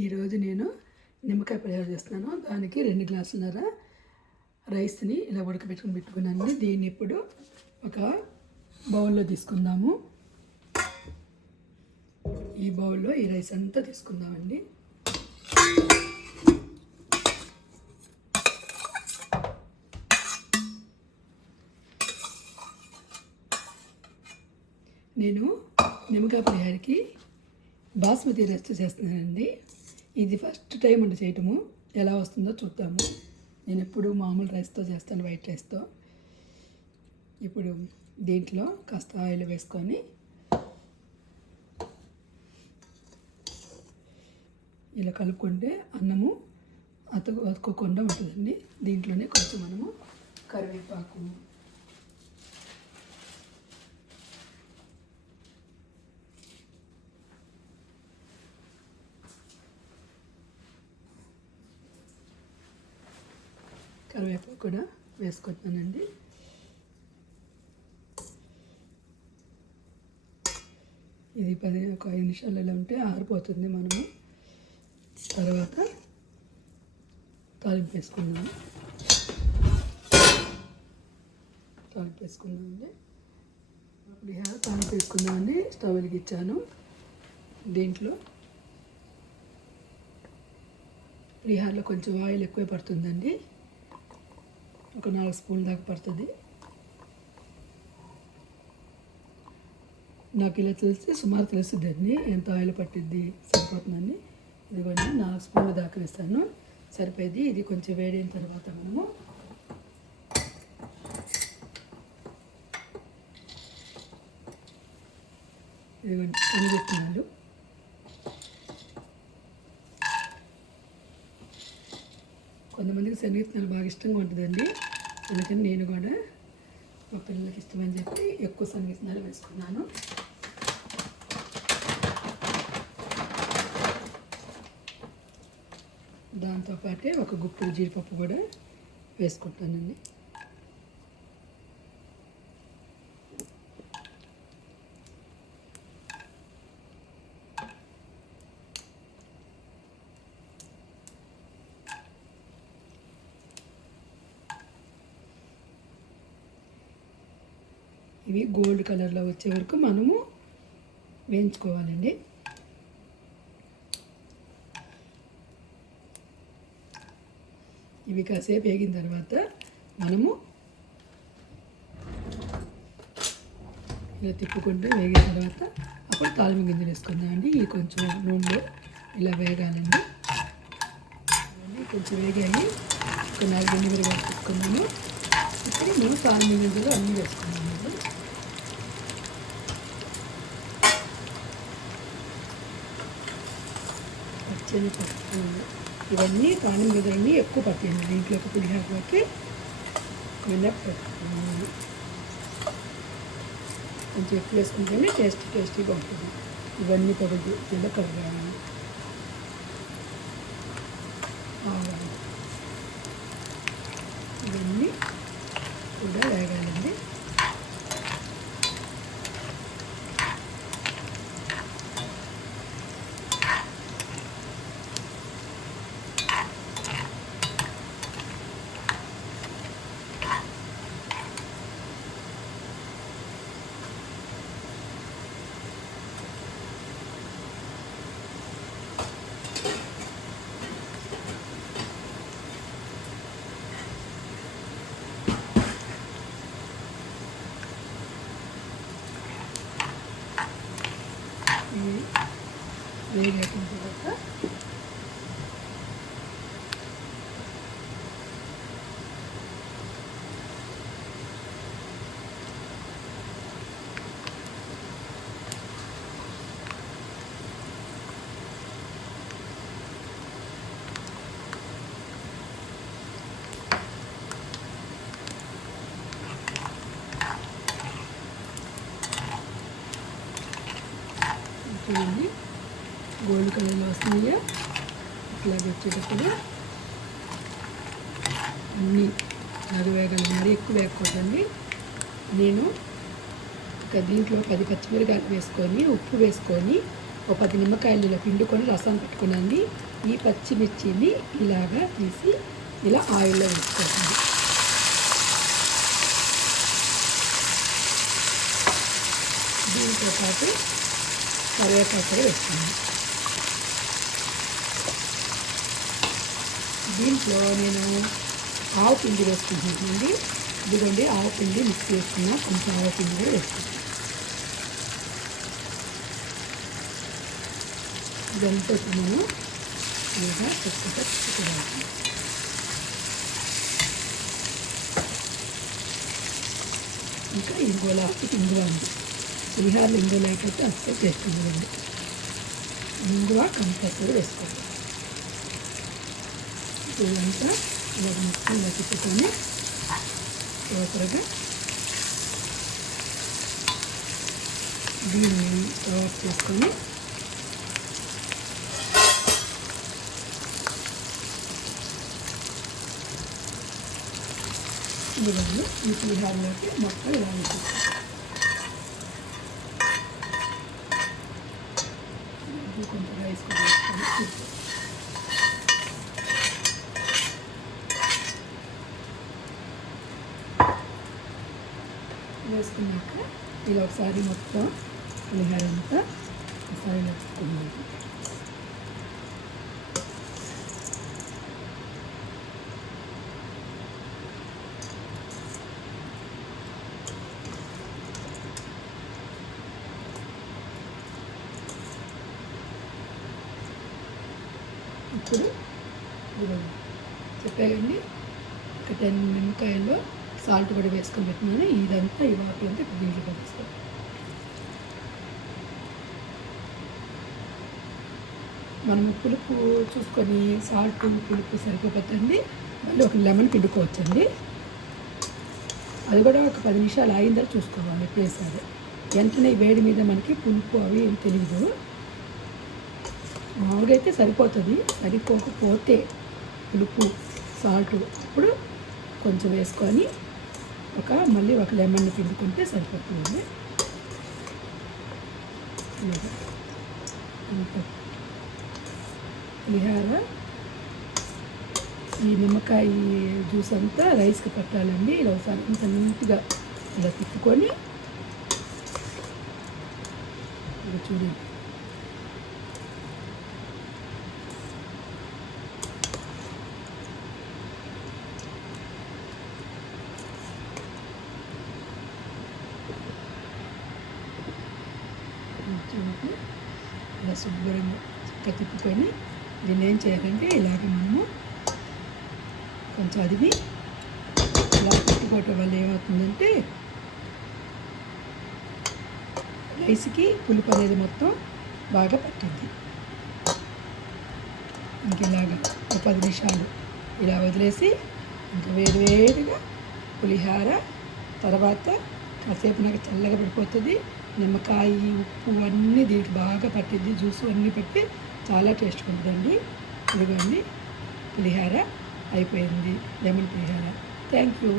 ఈరోజు నేను నిమ్మకాయ పులిహోర చేస్తున్నాను. దానికి 2 గ్లాసులన్నర రైస్ని ఇలా పెట్టుకున్నాను. దీన్ని ఇప్పుడు ఒక బౌల్లో తీసుకుందాము. ఈ బౌల్లో ఈ రైస్ అంతా తీసుకుందామండి. నేను నిమ్మకాయ పులిహోరకి బాస్మతి రైస్ చేస్తున్నానండి. ఇది ఫస్ట్ టైం అండి చేయటము. ఎలా వస్తుందో చూద్దాము. నేను ఎప్పుడు మామూలు రైస్తో చేస్తాను, వైట్ రైస్తో. ఇప్పుడు దీంట్లో కాస్త ఆయిల్ వేసుకొని ఇలా కలుపుకుంటే అన్నము అతుక్కోకుండా ఉంటుందండి. దీంట్లోనే కొంచెం మనము కరివేపాకు, కూడా వేసుకుంటానండి. ఇది ఒక 5 నిమిషాలు ఇలా ఉంటే ఆరిపోతుంది. మనము తర్వాత తాలింపు వేసుకుందామండి. తాలింపు వేసుకుందామండి. స్టవ్ వెలిగించాను. దీంట్లో పులిహోరలో కొంచెం ఆయిల్ ఎక్కువ పడుతుందండి. ఒక 4 స్పూన్ల దాకా పడుతుంది. నాకు ఇలా తెలిసి సుమారు తెలుస్తుందండి ఎంత ఆయిల్ పట్టిద్ది, సరిపోతుందండి. ఇదిగోండి 4 స్పూన్ల దాకా వేస్తాను, సరిపోయింది. ఇది కొంచెం వేడైన తర్వాత మనము ఇదిగోండి శనగపిండి, కొంతమందికి శనగపిండి బాగా ఇష్టంగా ఉంటుందండి. అందుకని నేను కూడా మా పిల్లలకి ఇష్టమని చెప్పి ఎక్కువ శనగపిండి వేసుకున్నాను. దాంతోపాటే ఒక గుప్పు జీడిపప్పు కూడా వేసుకుంటానండి. ఇవి గోల్డ్ కలర్లో వచ్చే వరకు మనము వేయించుకోవాలండి. ఇవి కాసేపు వేగిన తర్వాత మనము ఇలా తిప్పుకుంటూ వేగిన తర్వాత అప్పుడు తాలింపు గింజలు వేసుకుందామండి. ఇవి కొంచెం నూనెలో ఇలా వేగాలండి. కొంచెం వేగాయి. ఒక 4 గింజలు వేసుకున్నాము. ఇప్పుడు మనం తాలింపు గింజలు అన్నీ వేసుకున్నాము. పచ్చనిపప్పు, ఇవన్నీ తాలింపు గింజలన్నీ ఎక్కువ పట్టింది దీంట్లోకి. పులిహోరలోకి మినప్పప్పు కొంచెం ఎక్కువ వేసుకుంటేనే టేస్టీగా ఉంటుంది. ఇవన్నీ పొడుగు జీలకర్ర, ఆవాలు ఇవన్నీ కూడా వేగాలండి. వేగిన తర్వాత చూడండి గోల్డ్ కలర్లో వస్తున్నాయి. ఇట్లా వచ్చేటప్పుడు అన్నీ వేగాలి. మరీ ఎక్కువ వేయకూడదండి. నేను ఒక దీంట్లో 10 పచ్చిమిరకాయలు వేసుకొని, ఉప్పు వేసుకొని ఒక 10 నిమ్మకాయలు ఇలా పిండుకొని రసం పెట్టుకున్నాండి. ఈ పచ్చిమిర్చిని ఇలాగా తీసి ఇలా ఆయిల్లో వేసుకోవాలి. దీంతో పాటు కరివేపాకు కూడా వేసుకున్నాను. దీంట్లో నేను ఆవు పిండి వేసుకుంటున్నానండి. ఇదిగోండి ఆవు పిండి మిక్స్ చేసుకున్నా, కొంచెం ఆవు పిండి కూడా వేసుకుంటాను. ఇదంతా మనం ఇలా చక్కగా పెట్టుకోవాలి. ఇంకా ఇంగువ ఉంది. పులిహోరలో ఇంగువ లేకపోతే అస్సలు టేస్ట్ ఉండదండి. ఇంగువ కంపల్సరీ వేసుకోవాలి. ఇదంతా ఇలా ఇలా తిప్పుకొని సూపర్గా దీన్ని కవర్ చేసుకొని ఇవన్నీ ఈ పులిహోరలోకి మొత్తం ఇలా వేసేస్తాం. కొంచెం రైస్ కూడా వేసుకొని వేసుకున్నాక ఇలా ఒకసారి మొత్తం పులిహోర అంతా ఒకసారి వేసుకున్నాం. ఇప్పుడు చెప్పాయండి, ఒక 10 నిమ్మకాయల్లో సాల్ట్ కూడా వేసుకొని పెట్టినాను. ఇదంతా ఈ వాటర్లంతా ఇప్పుడు దీంట్లో పడేస్తాను. మనము పులుపు చూసుకొని సాల్ట్ పులుపు సరిపోతుందండి. మళ్ళీ ఒక లెమన్ పిండుకోవచ్చండి. అది కూడా ఒక 10 నిమిషాలు ఆగిందా చూసుకోవాలి. ఎప్పుడేసారి వెంటనే వేడి మీద మనకి పులుపు అవి ఏం తెలియదు. మామూలుగా అయితే సరిపోతుంది. సరిపోకపోతే పులుపు సాల్ట్ అప్పుడు కొంచెం వేసుకొని మళ్ళీ ఒక లెమన్ పిండుకుంటే సరిపోతుంది. పులిహోర ఈ నిమ్మకాయ జ్యూస్ అంతా రైస్కి పట్టాలండి. ఇలా ఒకసారి అంత నీట్గా ఇలా తిప్పుకొని చూడండి. ఇలా శుభ్రంగా చక్కగా తిప్పుకొని దీన్ని ఏం చేయాలంటే ఇలాగ మనము కొంచెం అదివి ఇలా పెట్టుకోవటం వల్ల ఏమవుతుందంటే రైస్కి పులుపు అనేది మొత్తం బాగా పట్టింది. ఇంక ఇలాగా ఒక 10 నిమిషాలు ఇలా వదిలేసి ఇంకా వేడివేడిగా పులిహోర తర్వాత కాసేపు నాకు చల్లగా పడిపోతుంది. నిమ్మకాయ ఉప్పు అన్నీ దీనికి బాగా పట్టింది. జ్యూస్ అన్నీ పెట్టి చాలా టేస్ట్గా ఉంటుందండి. ఇదిగోండి పులిహోర అయిపోయింది, లెమన్ పులిహోర. Thank you.